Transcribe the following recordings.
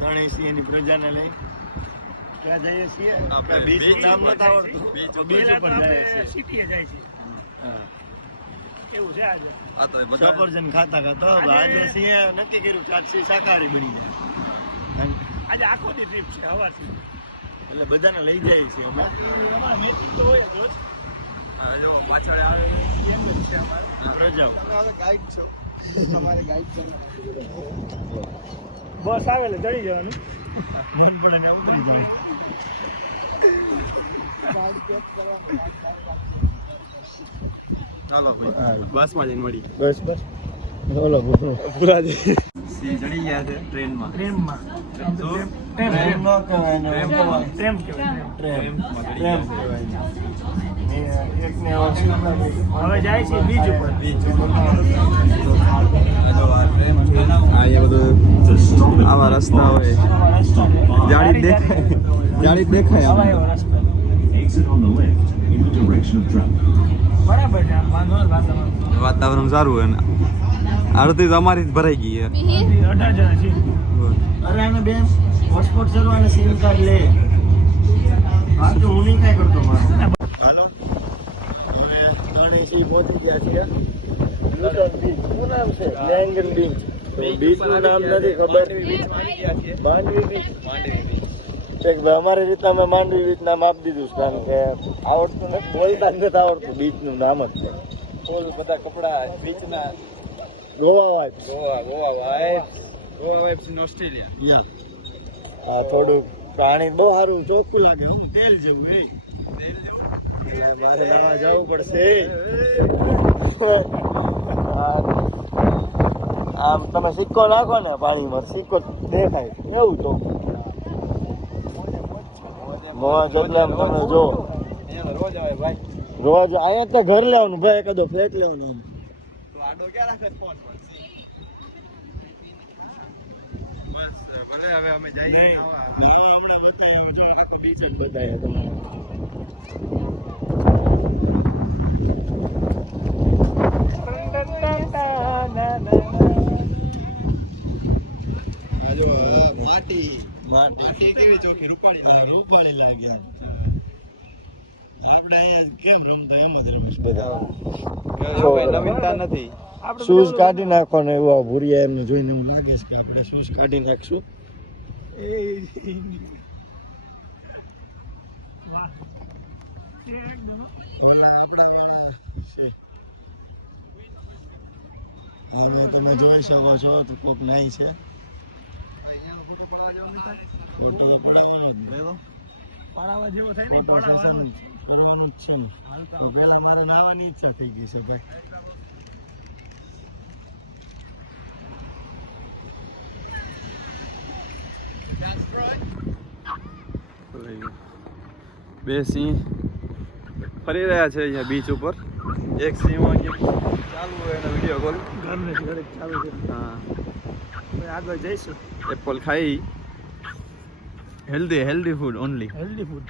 ત્રણેય સિંહની પ્રજાને લઈ ક્યાં જઈએ છીએ? આપણે બીચ નામ નથી આવડતું. બીચ ઉપર જાય છે. સિટીએ જાય છે. હા એવું છે આજે. આ તો સફરજન ખાતા ખાતા આજે સિંહે નક્કી કર્યું કે આજ સિંહ શાકાહારી બની જાય. આજે આખો દી ટ્રીપ છે હવાથી. એટલે બધાને લઈ જાય છે અમે. અમારા મેચિંગ તો હોય જ રોજ. જો પાછળ આવે એમ જ છે અમારે. પ્રજાઓ ગાઈડ છો અમારે ગાઈડ છે બસ આવે એટલે ચડી જવાનું. મન પડે ને ઉતરી જાય. ચાલો બસમાં જઈને મળી બસ બસ બોલો બોલો પૂરા જઈ સી ચડી ગયા છે ટ્રેનમાં ટ્રેનમાં. ટ્રેન ન કહેવાય ને ટ્રેમ કહેવાય. ટ્રેન કહેવાય. એકને હવે જાય છે બીચ ઉપર. અહીંયા બધું આવા રસ્તા હોય જાણી દેખાય બરાબર છે. આમ વાંધો નથી વાતાવરણ. વાતાવરણ સારું હોય ને આરતી તો અમારી જ ભરાઈ ગઈ છે 18 જણા છે. અરે આને બેન હોટસ્પોટ શરૂ અને સિમ કાર્ડ લે. હા તો હું નહીં કાંઈ કરતો મારો. હાલો હવે ગણેશી પહોંચી ગયા છીએ. લુટન બીચ. શું નામ છે? લેંગન બીચ. બીચનું નામ નથી ખબર. માંડવી બીચ. અમારી રીતના અમે માંડવી બીચ નામ આપી દીધું છે કારણ કે આવડતું નથી, બોલતા જ નથી આવડતું. બીચનું નામ જ છે. ઓલું બધા કપડા બીચના Goa vibe. Goa vibe in Australia yes. હા થોડુંક પાણી બહુ સારું ચોખ્ખું લાગે. હું તેલ જેવું એ એટલે મારે નવા જવું પડશે. આમ તમે સિક્કો નાખો ને પાણીમાં સિક્કો દેખાય એવું તો મોજ એટલે આમ તમે જો રોજ આવે ભાઈ રોજ અહીંયા તો ઘર લેવાનું ભાઈ, એકાદો ફ્લેટ લેવાનું. આમ તો આડો ક્યાં રાખે ફોન પર બસ ભલે હવે અમે જઈએ હમણાં બતાવ્યા જો આખો બીચ જ બતાવ્યા તમને. માટી કેવી ચોખ્ખી રૂપાળી લાગે આપણે અહીંયા કેમ રમતા એમ જ રમીશ નવીનતા નથી શૂઝ કાઢી નાખો ને એવા ભૂરિયા એમને જોઈને એવું લાગે છે કે આપણે શૂઝ કાઢી નાખશું. આપણા હવે તમે જોઈ શકો છો તો કોક નાઈ છે. પારાવા જેવો થાય ને ફોટો સેશન કરવાનું જ છે ને. તો પેલા મારે નાવાની ઈચ્છા થઈ ગઈ છે ભાઈ. બે સિંહ ફરી રહ્યા છે અહીંયા બીચ ઉપર. એક સિંહ ચાલુ હોય એનો વિડીયો કોલ ઘરને ઘરે ચાલુ છે. હા આગળ જઈશું. એપલ ખાઈ healthy food only healthy food.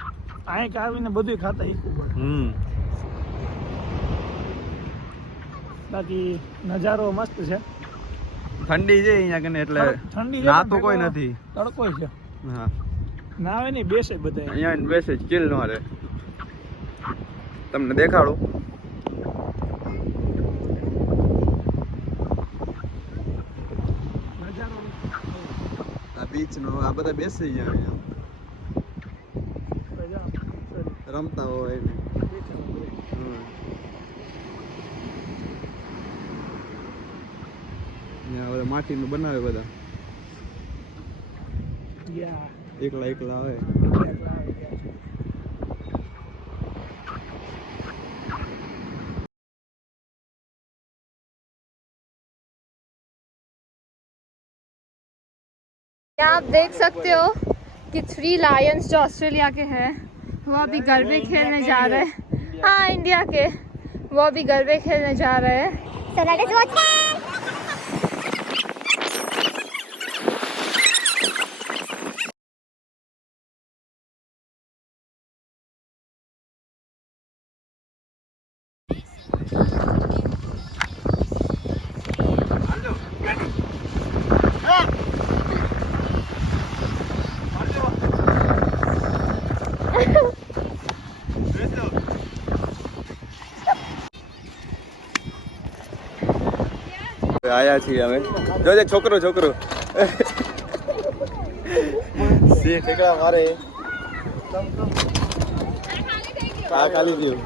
અહીંયા આવીને બધું ખાતા શીખવું. બાકી નજારો મસ્ત છે. ઠંડી છે અહીંયા કને એટલે ઠંડી ના તો કોઈ નથી. તડકો છે. હા નાવે નહીં બેસે બધા અહીંયા બેસે ચીલ ન રહે. તમને દેખાડું નજારો આ બીચ નો. આ બધા બેસી ગયા અહીંયા રમતા હોય ને. બધા માટીનું બનાવે બધા એકલા આવે. आप देख सकते हो कि 3 लायंस जो ऑस्ट्रेलिया के हैं वो अभी गरबे खेलने जा रहे हैं. हाँ इंडिया के वो अभी गरबे खेलने जा रहे हैं. So let us watch that. આયા છીએ અમે. જોજે છોકરો છોકરો સિંહ ઠેકડા મારે. આ ખાલી ગયું.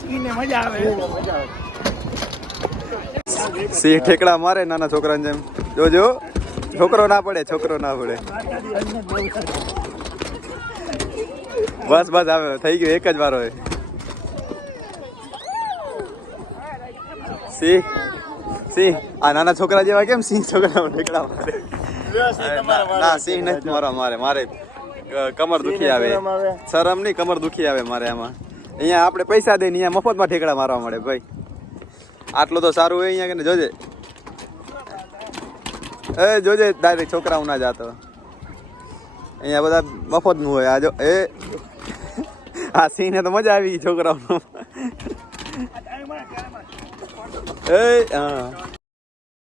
સિંહને મજા આવે. સિંહ ઠેકડા મારે નાના છોકરાને જેમ. જોજો છોકરો ના પડે, છોકરો ના પડે. બસ બસ આવે થઈ ગયું એક જ વાર હોય. સિંહ સિંહ આ નાના છોકરા જેવા કેમ સિંહ છોકરા ઠેકડા મારે? ના સિંહ નથી મારવા મારે. મારે કમર દુખી આવે. શરમ નહીં, કમર દુખી આવે મારે આમાં. અહીંયા આપણે પૈસા દઈને અહીંયા મફતમાં ઠેકડા મારવા મળે ભાઈ. આટલું તો સારું હોય અહીંયા કે જોજે. એ જોજે ડાયરેક્ટ છોકરાઓ ના જાતો. અહીંયા બધા મફત નું હોય. આ જો એ આ સિંહ ને તો મજા આવી છોકરાઓ. એ હા